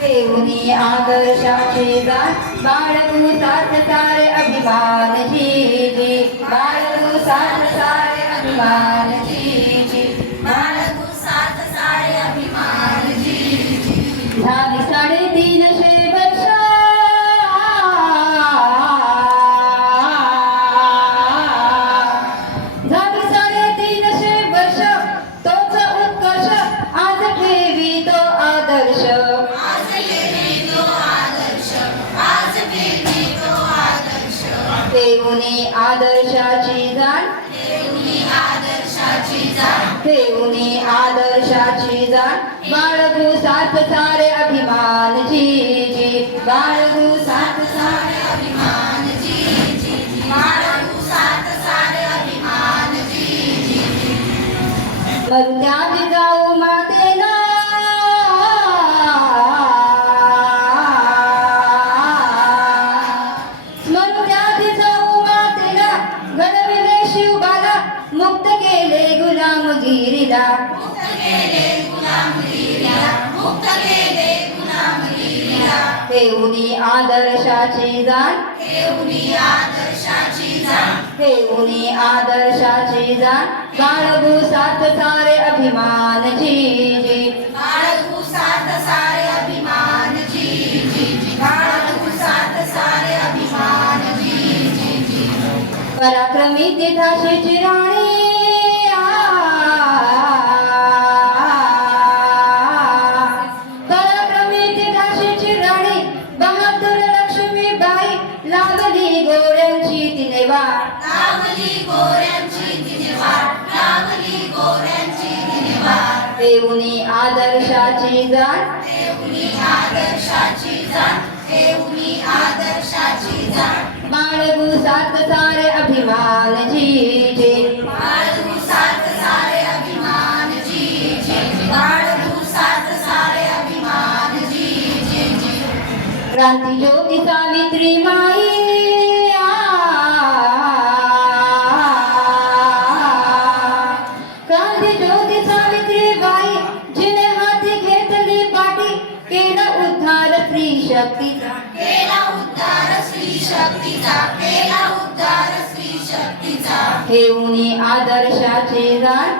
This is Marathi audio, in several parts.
ठेवूनी आदर्शाची जाण बाळगू साथ सारे अभिमान जी बाळगू साथ सारे अभिमान जी बाळगू साथ सारे अभिमान झाली 350 वर्ष झाली 350 वर्ष तोच उत्कर्ष आज ठेवी तो आदर्श ठेवूनी आदर्शाची जाण ठेवूनी आदर्शाची जाण बाळगू साथ सारे अभिमान जी बाळगू साथ सारे अभिमान बाळगू साथ सारे अभिमान मरुद्यात जाऊ मातेला मरुद्यात जाऊ मातेला घडविले शिवबाला मुक्त केले गुलामगिरीला ठेवूनी आदर्शाची जाण ठेवूनी आदर्शाची जाण बाळगू साथ सारे अभिमान जी बाळगू साथ सारे अभिमान बाळगू साथ सारे अभिमान पराक्रमी तिठाशीची राणी पराक्रमी तिठाशीची राणी बहादूर लक्ष्मीबाई लागली गोऱ्यांची तिने वाट ठेवूनी आदर्शाची जाण बाळगू साथ सारे अभिमान जी बाळगू साथ सारे अभिमान बाळगू साथ सारे अभिमान क्रांती ज्योती सावित्री माई क्रांती ज्योती सावित्री बाई जिने हाती घेतली पाठी केला उद्धार स्त्री शक्तीचा केला उद्धार स्त्री शक्तीचा ठेवूनी आदर्शाची जाण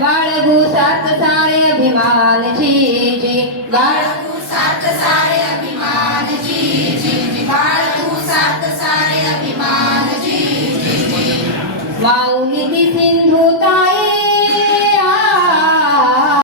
बाळगू साथ सारे अभिमान जी बाळगू साथ सारे अभिमान बाळगू साथ सारे अभिमान माऊली